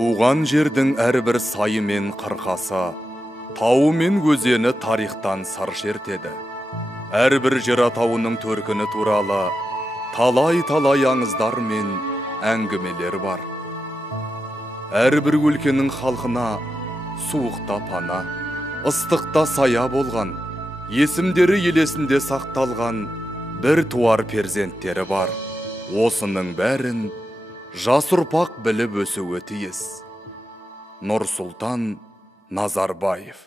Туған жердің әрбір сайы мен қырқасы, тауы мен өзені тарихтан сыр шертеді. Әрбір жер атауының төркіні туралы талай-талай аңыздар мен әңгімелер бар. Әрбір өлкенің халқына суықта пана, ыстықта сая болған, есімдері елесінде сақталған бір туар перзенттері бар. Осының бәрін жас ұрпақ біліп өсуі тиіс. Нұрсұлтан Назарбаев.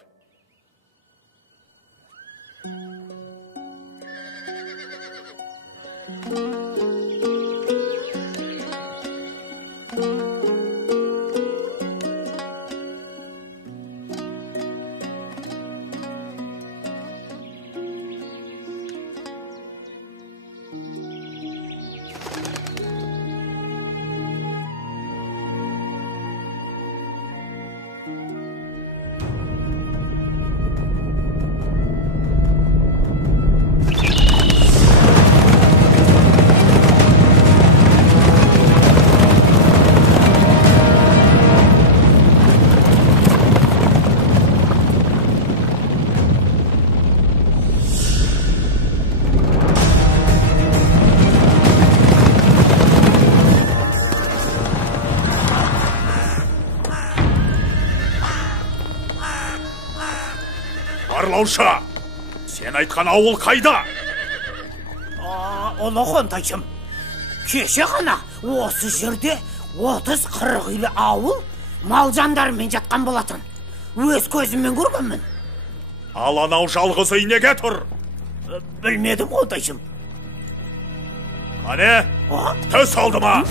Барлаушы, сен айтқан ауыл қайда? Ұлы Қонтайшым, кеше ғана осы жерде 30-40 үйлі ауыл мал жандарымен жатқан болатын. Өз көзіммен көргенмін. Ал анау жалғыз үй неге тұр? Білмедім, Қонтайшым. Қане, төс алды ма?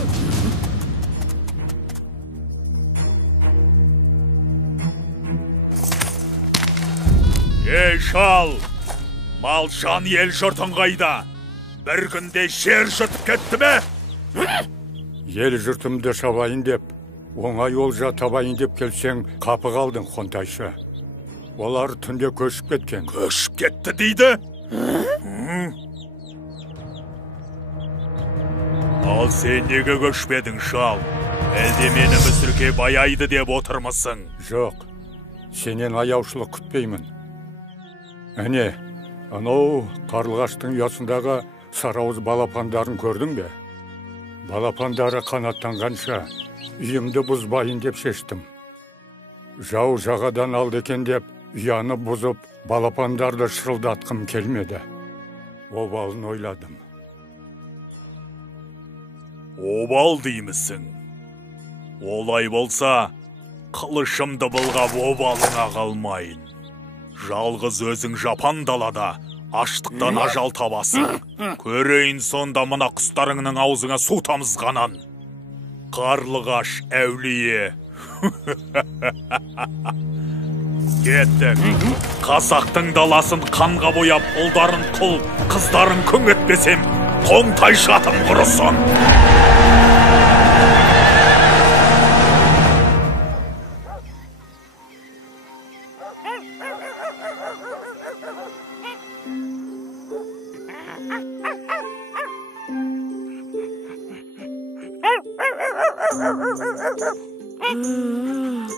Ей шал, мал жан ел жұртың қайда? Бір күнде жер жұтып кетті ме? Ел жұртымды шабайын деп, оңай олжа табайын деп келсең, қапы қалдың, Қонтайшы. Олар түнде көшіп кеткен. Көшіп кетті дейді? Ал сен неге көшпедің, шал? Әлде мені мүсірке баяйды деп отырмысың? Жоқ, сенен аяушылық күтпеймін. Әне, анау қарлығаштың ұясындағы сарауыз балапандарын көрдің бе? Балапандары қанаттанғанша үйімді бұзбайын деп шештім. Жау жағадан алды екен деп ұяны бұзып, балапандарды шырылдатқым келмеді. Обалын ойладым. Обал деймісің? Олай болса, қылышымды былғап обалыңа қалмайын. Жалғыз өзің жапан далада аштықтан ажал табасың. Көрейін сонда мына құстарыңның аузыңа су тамызғанан. Қарлығаш әулие. Кеттік. Қазақтың даласын қанға бояп, ұлдарын құл, қыздарын күң етпесем, Қонтайшы атым құрысын.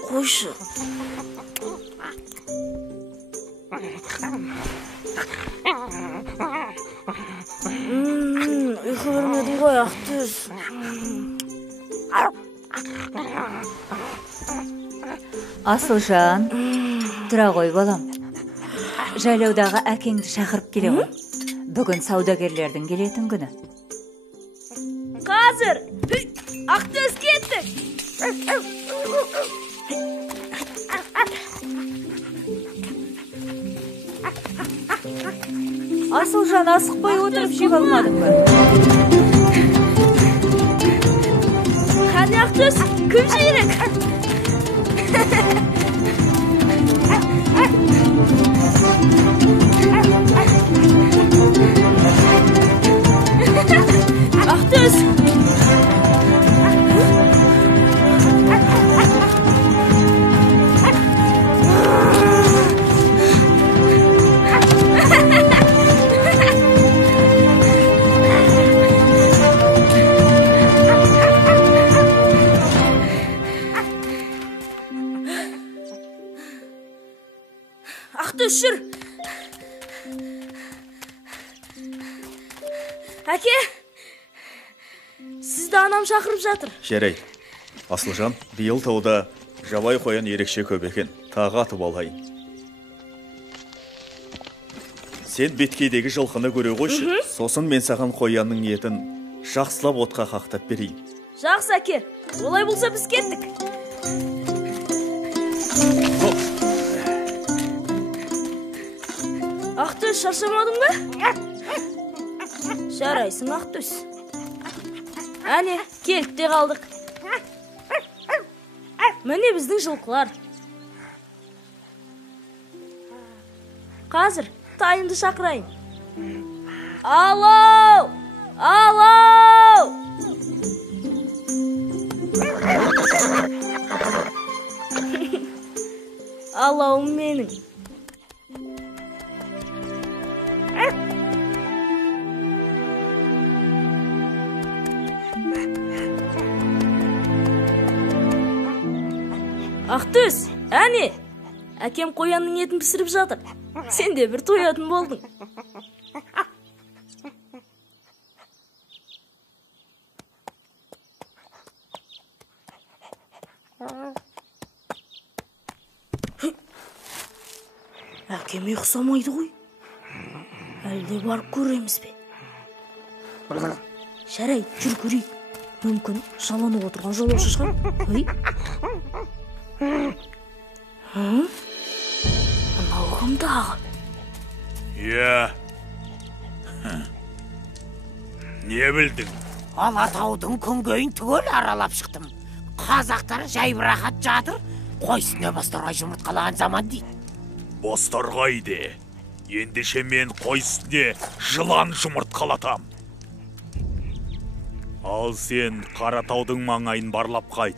Қойшы. Ұйқы көрмедің ғой, Ақтөс. Асылжан, тұра ғой балам. Жайлаудағы әкеңді шақырып келе ғой. Бүгін саудагерлердің келетін күні. Қазір! Ақтөс кеттік! Асылжан, асықпай отырып жеп алмадың ба? Қане Ақтөс, кім жейрек? Ақтөс! Ақтөс, жүр. Әке, сізді анам шақырып жатыр. Жарай. Асылжан, биыл тауда жабай қоян ерекше көп екен. Тағы атып алайын. Сен беткейдегі жылқыны көре қойшы. Сосын мен саған қоянның етін жақсылап отқа қақтап берейін. Жақсы, әке. Олай болса біз кеттік. Ақтөс, шаршамадың ба? Жарайсың, Ақтөс. Әне, келіп те қалдық. Міне біздің жылқылар. Қазір тайымды шақырайын. Алау! Алау! Алауым менің. Ақтөс, әне, әкем қоянның етін пісіріп жатыр. Сен де бір тоятын болдың. Әкем ұйқысамайды ғой. Әлде барып көреміз бе? Жарай, жүр көрейік. Мүмкін жаланып отырған жолаушы шығар. Анау кімдағы? Не білдің? Алатаудың күнгейін түгел аралап шықтым. Қазақтар жайбырақат жатыр, қойсыне бастарғай жұмыртқалаған заман дейді. Бастарғай де. Ендеше мен қойсыне жылан жұмыртқалатам. Ал сен Қаратаудың маңайын барлап қайт.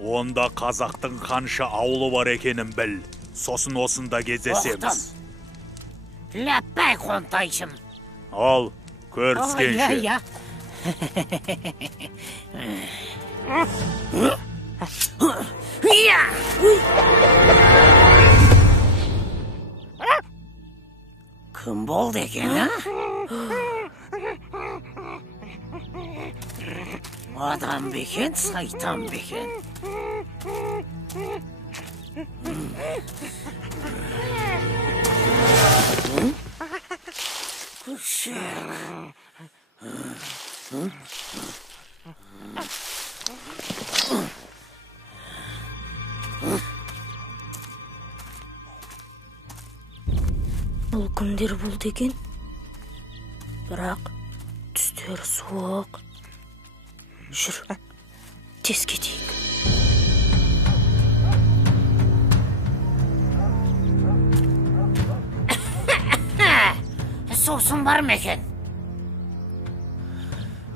Онда қазақтың қанша ауылы бар екенін біл. Сосын осында кездесеміз. Ләппәй қонтайшым. Ал, көріскенше. Кім болды екен, а? Адам бекен, сайтан бекен. Бұл кімдер болды екен? Бірақ түстері суық. Жүр, тез кетейік. Сосын бар ма екен?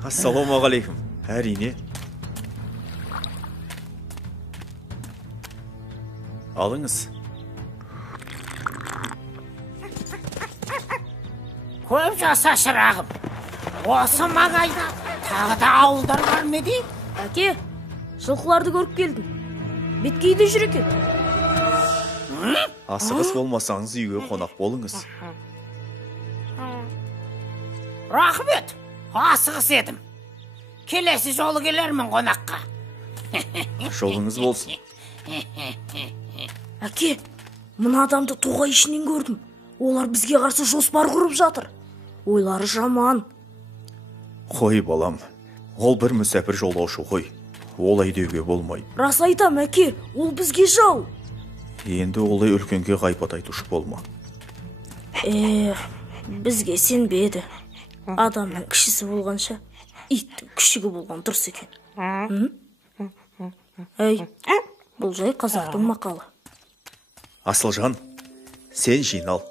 Ассалаумағалейкум. Әрине. Алыңыз. Көп жаса шырағым. Осы маңайда тағы да ауылдар бар ма дейді? Әке, жылқыларды көріп келдім. Беткейде жүр екен. Асығыс болмасаңыз үйге қонақ болыңыз. Рахмет, асығыс едім. Келесі жолы келермін қонаққа. Жолыңыз болсын. Әке, мына адамды тоғай ішінен көрдім. Олар бізге қарсы жоспар құрып жатыр. Ойлары жаман. Қой балам, ол бір мүсәпір жолаушы ғой. Олай деуге болмай. Рас айтам, әке, ол бізге жау. Енді олай үлкенге ғайбат айтушы болма. Бізге сенбеді. Адамның кішісі болғанша, иттің күшігі болған дұрыс екен. Бұл жай қазақтың мақалы. Асылжан, сен жинал.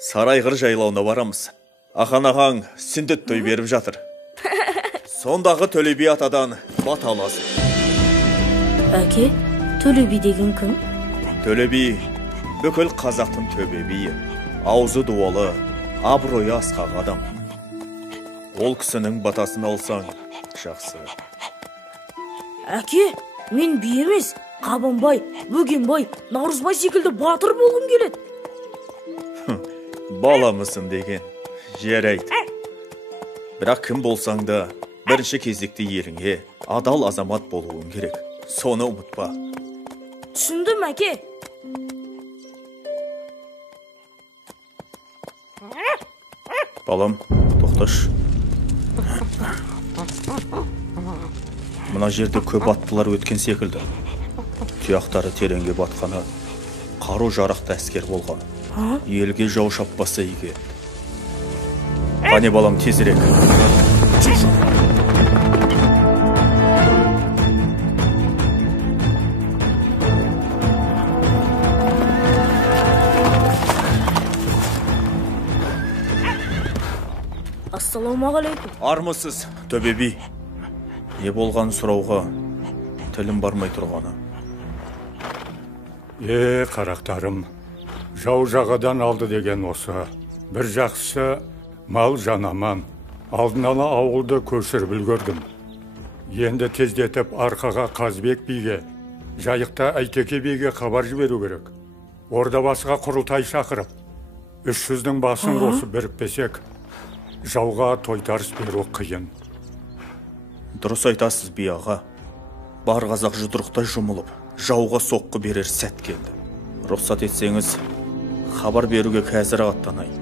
Сарайғыр жайлауына барамыз. Ақан ағаң сүндет той беріп жатыр. Сондағы Төле би атадан бат аласың. Әке, Төле би деген кім? Төле би бүкіл қазақтың төбе биі. Аузы дуалы, абыройы асқақ адам. Ол кісінің батасын алсаң, жақсы. Әке, мен би емес, Қабанбай, Бөгенбай, Наурызбай секілді батыр болғым келеді. Баламысың деген, жарайды. Бірақ кім болсаң да, бірінші кезекте еліңе адал азамат болуың керек. Соны ұмытпа. Түсіндім, әке. Балам, тоқташ. Мына жерде көп аттылар өткен секілді. Тұяқтары тереңге батқаны, қару жарақты әскер болған. Елге жау шаппаса иге. Қане балам, тезірек. Ассалаумағалейкум. Армысыз, төбе би. Не болған сұрауға тілім бармай тұрғаны. Қарақтарым, жау жағадан алды деген осы. Бір жақсы мал жанаман, алдын ала ауылды көшіріп үлгердім. Енді тездетіп арқаға Қазбек биге, жайықта Әйтеке биге хабар жіберу керек. Ордабасыға құрылтай шақырып, 300-дің басын қосып бірікпесек, жауға тойтарыс беру қиын. Дұрыс айтасыз би аға. Бар қазақ жұдырықтай жұмылып, жауға соққы берер сәт келді. Рұқсат етсеңіз, хабар беруге қазір аттанайын.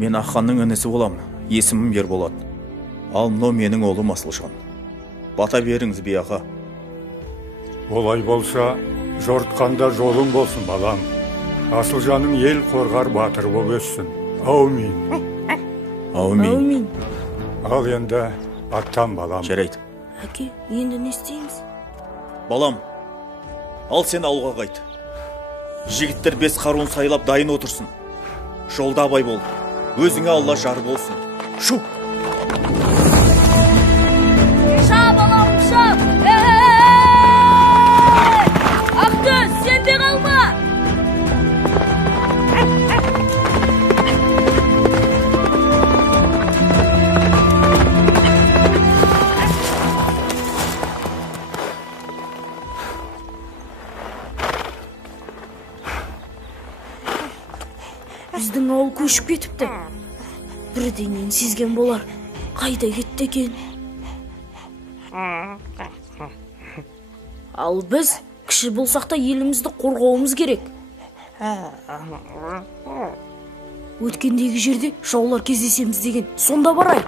Мен Аханның інісі болам, есімім Ерболат. Ал мынау менің олым Асылжан. Бата беріңіз би аға. Олай болса, жортқанда жолың болсын балам. Асылжаның ел қорғар батыр болып өссін. Аумин. Аумин. Ал енді аттан балам. Жарайды. Әке, енді не істейміз? Балам, ал сен ауылға қайт. Жігіттер 5 қаруын сайлап дайын отырсын. Жолда абай бол. Өзіңе Алла жар болсын. Шу! Ша, балам, ша! Ақтөс, сен де қалма! Біздің ауыл көшіп кетіпті. Бірдеңнен сезген болар. Қайда кетті екен? Ал біз кіші болсақ та елімізді қорғауымыз керек. Өткендегі жерде жаулар кездесеміз деген. Сонда барайық.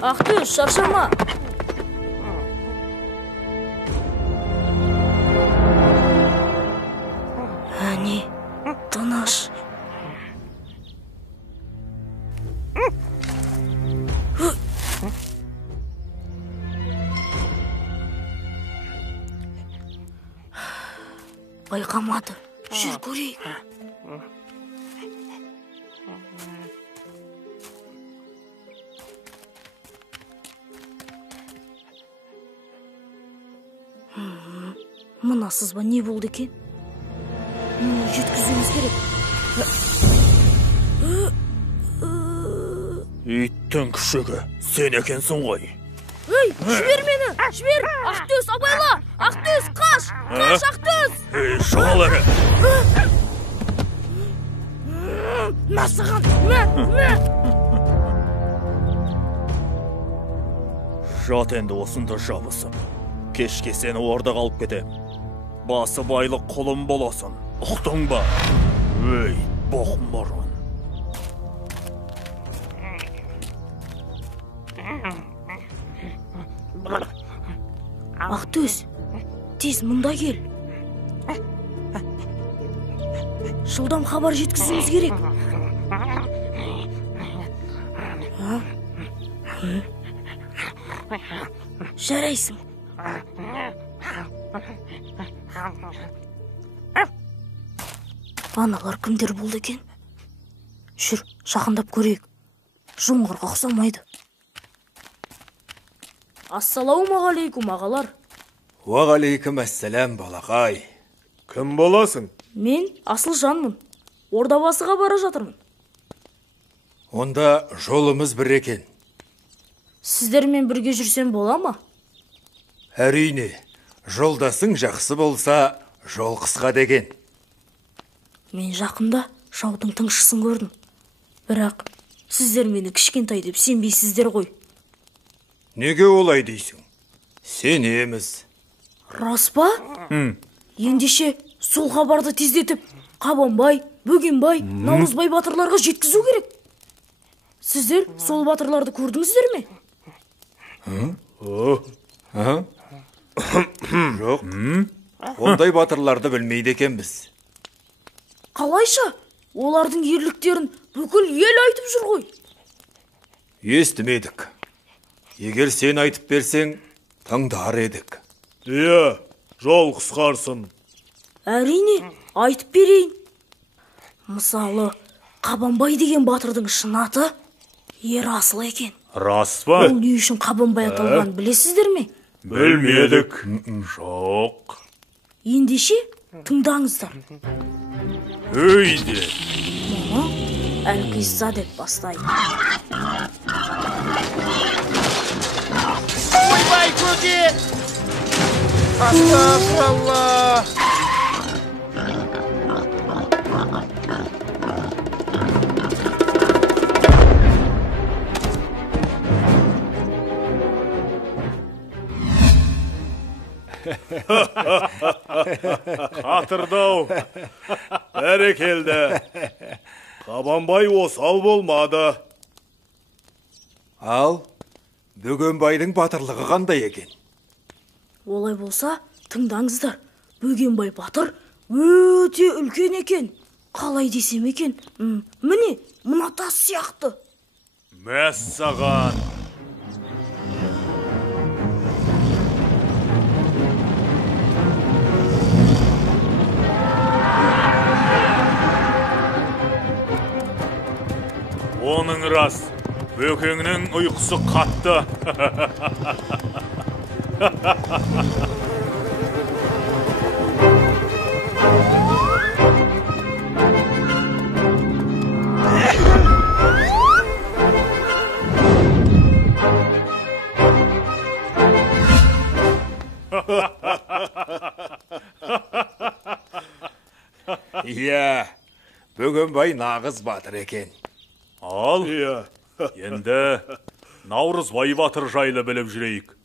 Ақтөс, шаршама. Әне, тыныш. Байқамады. Жүр көрейік. Мына сызба не болды екен? Мені жеткізуіміз керек. Иттің күшігі, сен екенсің ғой. Ей, жібер мені, жібер! Ақтөс, абайла! Ақтөс, қаш! Қаш, Ақтөс! Ей, жоғал әрі! Насыған! Жат енді осында жабысып. Кешке сені орда қалып кетем. Басы байлық құлым боласын. Ұқтың ба? Ей, боқмұрын. Ақтөс, тез мұнда кел. Жылдам хабар жеткізуіміз керек. Жарайсың. Аналар кімдер болды екен? Жүр, жақындап көрейік. Жоңғарға ұқсамайды. Ассалаумағалейкум, ағалар. Уағалейкум әссәләм, балақай. Кім боласың? Мен Асылжанмын. Ордабасыға бара жатырмын. Онда жолымыз бір екен. Сіздермен бірге жүрсем бола ма? Әрине, жолдасың жақсы болса, жол қысқа деген. Мен жақында жаудың тыңшысын көрдім. Бірақ сіздер мені кішкентай деп сенбейсіздер ғой. Неге олай дейсің? Сенеміз. Рас па? Ендеше сол хабарды тездетіп, Қабанбай, Бөгенбай, Наурызбай батырларға жеткізу керек. Сіздер сол батырларды көрдіңіздер ме? Жоқ. Ондай батырларды білмейді екенбіз. Қалайша? Олардың ерліктерін бүкіл ел айтып жүр ғой. Естімедік. Егер сен айтып берсең, тыңдар едік. Иә, жол қысқарсын. Әрине, айтып берейін. Мысалы, Қабанбай деген батырдың шын аты Ерасыл екен. Рас па? Ол не үшін Қабанбай аталғанын білесіздер ме? Білмедік. Жоқ. Ендеше тыңдаңыздар. Өйде. Мұны Әлқисса деп бастайды. Ойбай көке! Астағфиралла! Қатырдау. Бәрекелді. Қабанбай осал болмады. Ал, Бөгенбайдың батырлығы қандай екен? Олай болса, тыңдаңыздар. Бөгенбай батыр өте үлкен екен. Қалай десем екен? Міне, мына тас сияқты. Мәссаған. Оның рас, Бөкеңнің ұйқысы қатты. Иә, Бөгенбай нағыз батыр екен. Ал, енді Наурызбай батыр жайлы біліп жүрейік.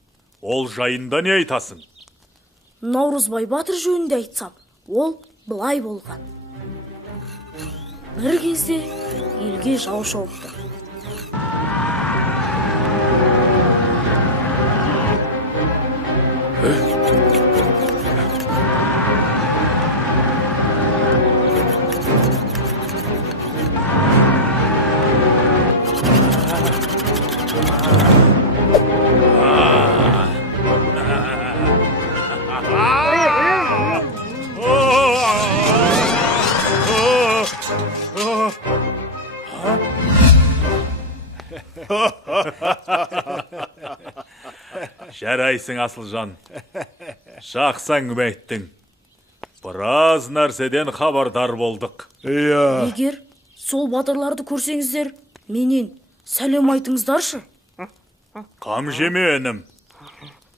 Ол жайында не айтасың? Наурызбай батыр жөнінде айтсам, ол былай болған. Бір кезде елге жау шауыпты. Жарайсың, Асылжан. Жақсы әңгіме айттың. Біраз нәрседен хабардар болдық. Егер сол батырларды көрсеңіздер, менен сәлем айтыңыздаршы. Қам жеме, інім.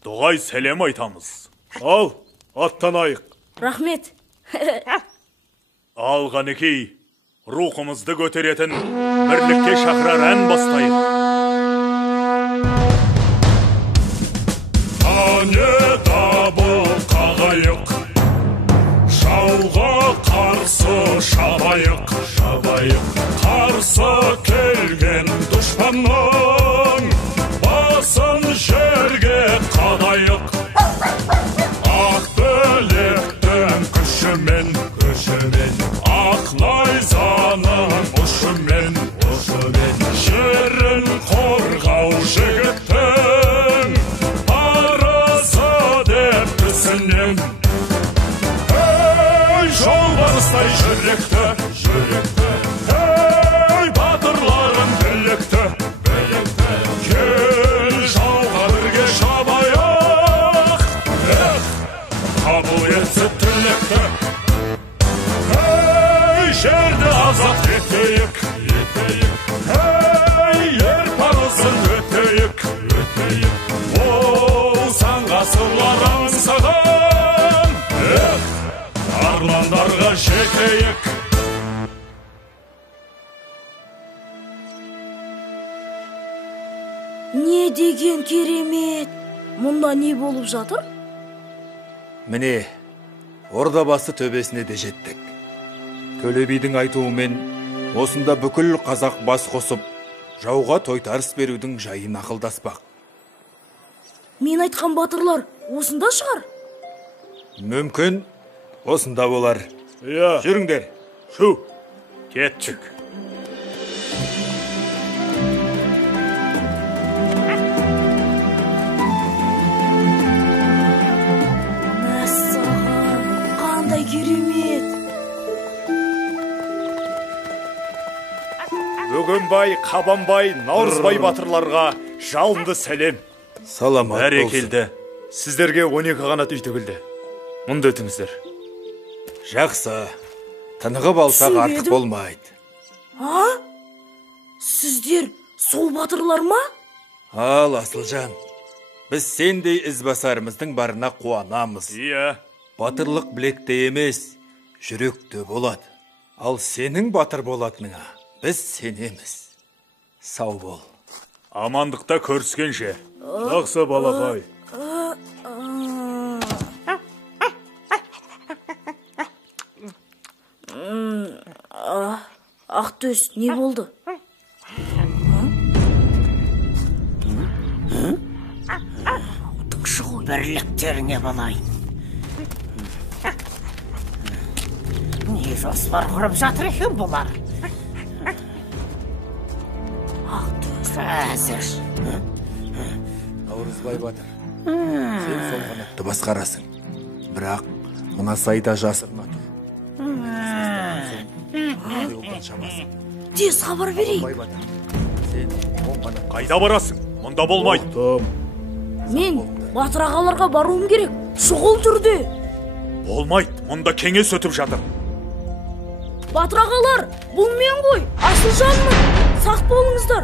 Дұғай сәлем айтамыз. Ал, аттанайық. Рахмет. Ал, Ғанекей, рухымызды көтеретін бірлікке шақырар ән бастайық. Қане дабыл қағайық, жауға қарсы шабайық, қарсы келген дұшпанның басын жерге қадайық. Ақ білектің күшімен, ақ найзаның ұшымен, жерін қорғау жігіттің парызы деп түсінен. Ей, жолбарыстай жүректі, ей, батырларым білікті, кел жауға бірге шабайық, қабыл етсі тілекті. Ей, жерді азат етейік, ей, ер парызын өтейік, ол сан ғасырлар аңсаған, арландарға жетейік. деген керемет. Мұнда не болып жатыр? Міне, Ордабасы төбесіне де жеттік. Төле бидің айтуымен осында бүкіл қазақ бас қосып, жауға тойтарыс берудің жайын ақылдаспақ. Мен айтқан батырлар осында шығар? Мүмкін осында болар. Иә. Жүріңдер. Шу. Кеттік. Мәссаған, қандай керемет. Бөгенбай, Қабанбай, Наурызбай батырларға жалынды сәлем. Саламат болсын. Бәрекелді. Сіздерге 12 қанат үй тігілді. Мұнда өтіңіздер. Жақсы. Тынығып алсақ артық Түсінбедім. болмайды. А? Сіздер сол батырлар ма? Ал, Асылжан, біз сендей ізбасарымыздың барына қуанамыз. Иә. Батырлық білекте емес, жүректе болады. Ал сенің батыр болатыныңа біз сенеміз. Сау бол. Амандықта көріскенше. Жақсы балақай. Ақтөс, не болды? Бірліктеріңе балайын. Не жоспар құрып жатыр екен бұлар? Қазір. Наурызбай батыр, сен сол қанатты басқарасың. Бірақ мына сайда жасырма тұр. Тез хабар берейік. Сен оң қанат Қайда барасың? Мұнда болмайды. Мен батыр ағаларға баруым керек. Шұғыл түрде. Болмайды. Мұнда кеңес өтіп жатыр. Батыр ағалар, бұл мен ғой. Асылжанмын. Сақ болыңыздар.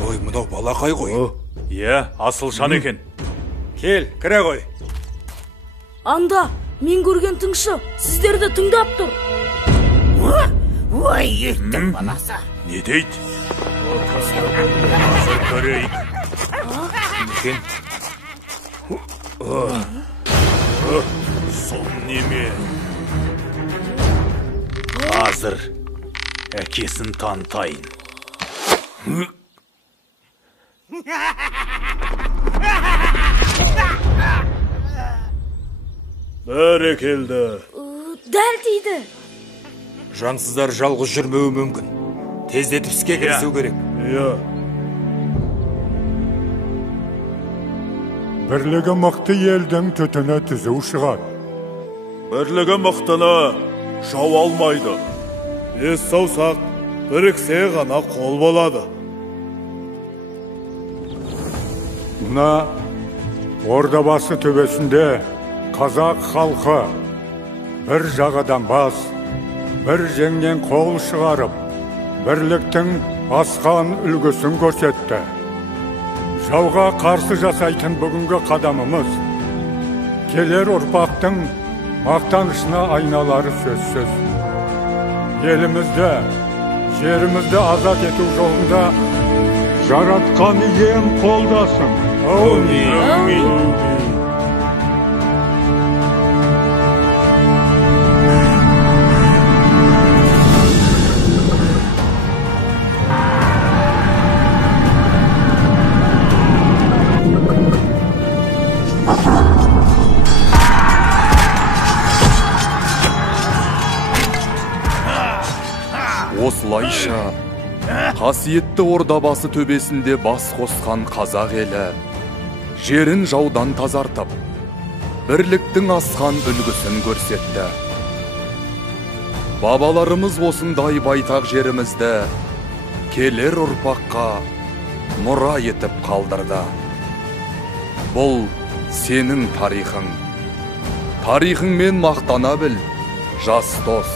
Ой, мынау балақай ғой. Иә, Асылжан екен. Кел, кіре ғой. Анда, мен көрген тыңшы сіздерді тыңдап тұр. Ой, еттің баласы. Не дейді? Көрейік. Кен, Сон неме? Қазір әкесін танытайын. Бәрекелді. Дәл дейді. жансыздар жалғыз жүрмеуі мүмкін. Тездетіп іске кірісу керек. Иә. Бірлігі мықты елдің түтіні түзу шығады. Бірлігі мықтыны жау алмайды. Бес саусақ біріксе ғана қол болады. Мына Ордабасы төбесінде қазақ халқы бір жағадан бас, бір жеңнен қол шығарып, бірліктің асқан үлгісін көрсетті. Жауға қарсы жасайтын бүгінгі қадамымыз келер ұрпақтың мақтанышына айналары сөзсіз. Елімізді, жерімізді азат ету жолында жаратқан ием қолдасын. Әумин. Осылайша қасиетті Ордабасы төбесінде бас қосқан қазақ елі жерін жаудан тазартып, бірліктің асқан үлгісін көрсетті. Бабаларымыз осындай байтақ жерімізді келер ұрпаққа мұра етіп қалдырды. Бұл сенің тарихың. Тарихыңмен мақтана біл, жас дос.